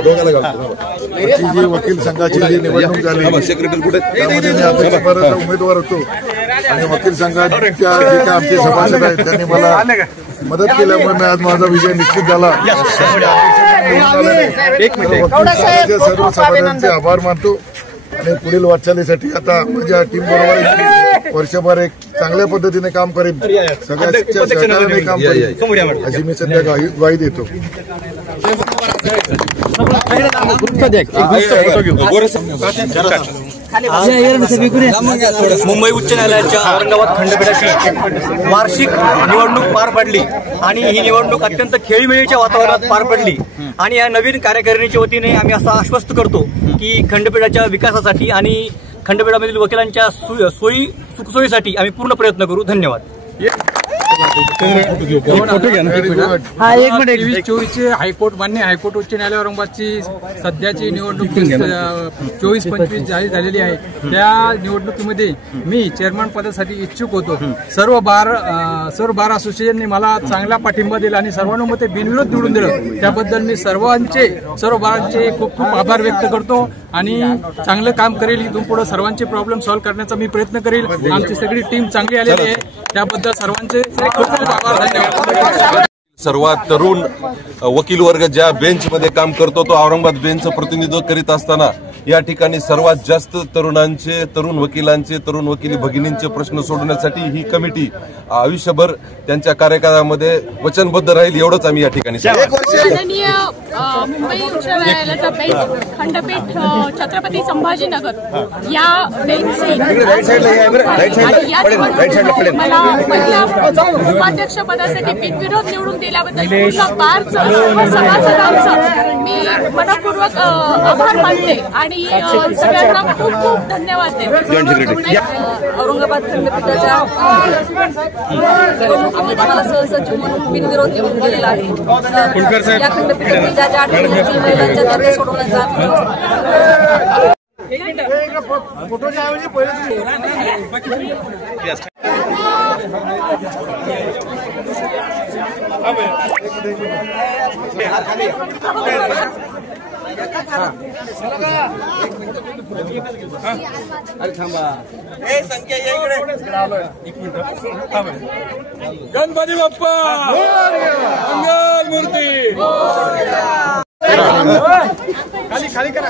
जी वकील संघाची जी निवडणूक झाली त्यामध्ये मी आतापर्यंत उमेदवार होतो आणि वकील संघाच्या जे काय आमचे सभासद आहेत त्यांनी मला मदत केल्यामुळे मी आज माझा विजय निश्चित झाला। सर्व सभासदांचे आभार मानतो आणि पुढील वाटचालीसाठी आता माझ्या टीम बरोबर वर्षभर एक चांगल्या पद्धतीने काम करेन, सगळ्यांच्या सहकार्याने काम करेन अशी मी सध्या ग्वाही देतो। मुंबई उच्च न्यायालयाच्या औरंगाबाद खंडपीठाची वार्षिक निवडणूक पार पडली आणि ही निवडणूक अत्यंत खेळीमेळीच्या वातावरणात पार पडली आणि या नवीन कार्यकारिणीच्या वतीने आम्ही असं आश्वस्त करतो की खंडपीठाच्या विकासासाठी आणि खंडपीठामधील वकिलांच्या सोयी सुखसोयीसाठी आम्ही पूर्ण प्रयत्न करू। धन्यवाद। 24 हायकोर्ट मान्य हायकोर्ट उच्च न्यायालय औरंगाबादची सध्याची निवडणूक 24-25 जाहीर झालेली आहे। त्या निवडणुकीमध्ये मी चेअरमन पदासाठी इच्छुक होतो। सर्व बार असोसिएशनने मला चांगला पाठिंबा दिला आणि सर्वानुमते बिनविरोध निवडून दिलं, त्याबद्दल मी सर्व बारांचे खूप खूप आभार व्यक्त करतो आणि चांगलं काम करेल। इथून पुढे सर्वांचे प्रॉब्लेम सॉल्व्ह करण्याचा मी प्रयत्न करेल। आमची सगळी टीम चांगली आलेली आहे, त्याबद्दल सर्वांचे खूप खूप आभार। धन्यवाद। सर्वात तरुण वकील वर्ग ज्या बेंचमध्ये काम करतो तो औरंगाबाद बेंचचं प्रतिनिधित्व करीत असताना या ठिकाणी सर्वात जास्त तरुण वकिलांचे तरुण वकिली भगिनींचे प्रश्न सोडवण्यासाठी ही कमिटी आयुष्यभर त्यांच्या कार्यकाळामध्ये वचनबद्ध राहील एवढंच आम्ही या ठिकाणी मुंबई उच्च न्यायालयाचा बेंच खंडपीठ छत्रपती संभाजीनगर या मला पहिल्या उपाध्यक्ष पदासाठी बिनविरोध निवडून दिल्याबद्दल सभासदांचं मी मनपूर्वक आभार मानते आणि सगळ्यांना खूप खूप धन्यवाद देते। औरंगाबाद खंडपीठाच्या आम्हाला सहसचिव म्हणून बिनविरोध निवडून दिलेला आहे। या खंडपीठातील ज्या अडचणी महिलांच्या तक्रारी सोडवण्याचा गणपती बाप्पा मंगल मूर्ती खाली करा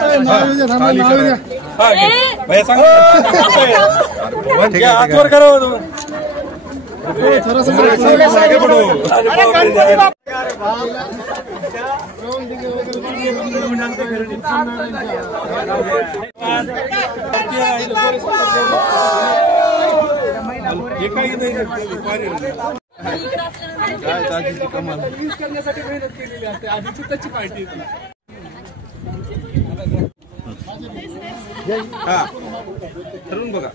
हातवर करा करण्यासाठी मेहनत केलेली असते आधीची त्याची पार्टी ठरवून बघा।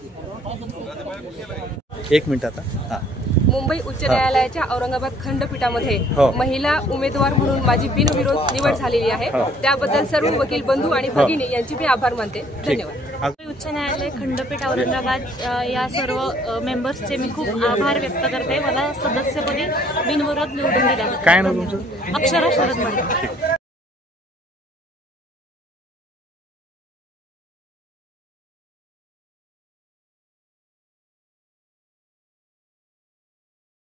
एक मिनिट आता मुंबई उच्च न्यायालयाच्या औरंगाबाद खंडपीठामध्ये महिला उमेदवार म्हणून माझी बिनविरोध निवड झालेली आहे, त्याबद्दल सर्व वकील बंधू आणि भगिनी यांचे मी आभार मानते। धन्यवाद। मुंबई उच्च न्यायालय खंडपीठ औरंगाबाद या सर्व मेंबर्सचे मी खूप आभार व्यक्त करते। मला सदस्यपदी बिनविरोध निवडून दिला। काय नाव तुमचं? अक्षरा शरद माने।